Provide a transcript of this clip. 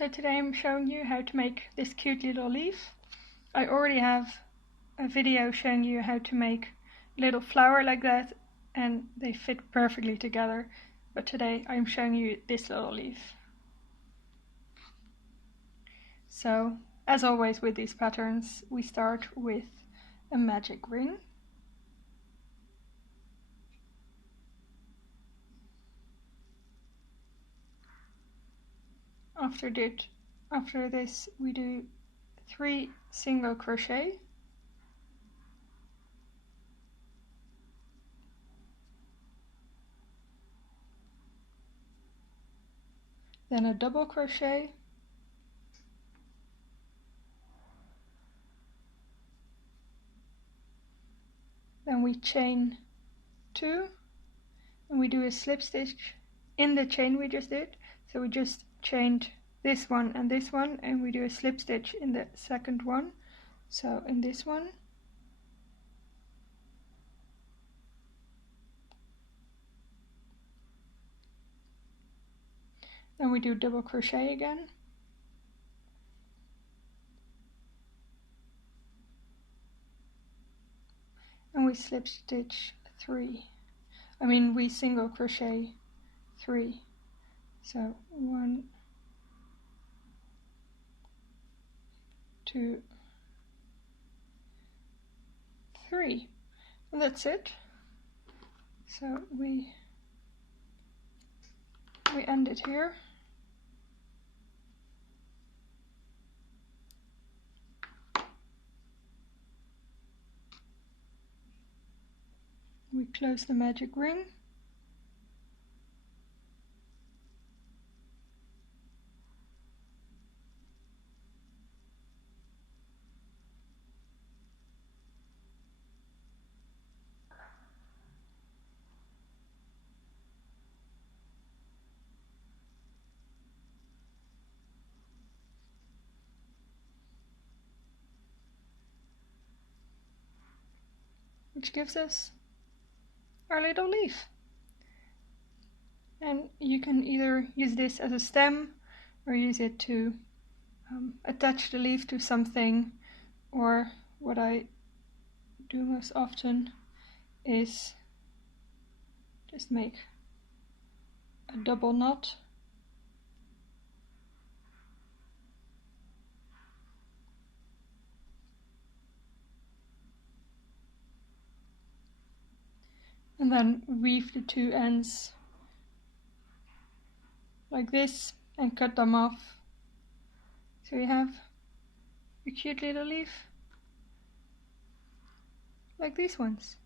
So today I'm showing you how to make this cute little leaf. I already have a video showing you how to make a little flower like that, and they fit perfectly together. But today I'm showing you this little leaf. So, as always with these patterns, we start with a magic ring. After this we do 3 single crochet, then a double crochet, then we chain 2 and we do a slip stitch in the chain we just did. So we just chained this one and we do a slip stitch in the second one. So in this one, then we do double crochet again, and we slip stitch 3. We single crochet 3. So 1, 2, 3, and that's it. So we end it here. We close the magic ring. Which gives us our little leaf. And you can either use this as a stem or use it to attach the leaf to something, or what I do most often is just make a double knot. And then weave the 2 ends like this and cut them off. So you have a cute little leaf like these ones.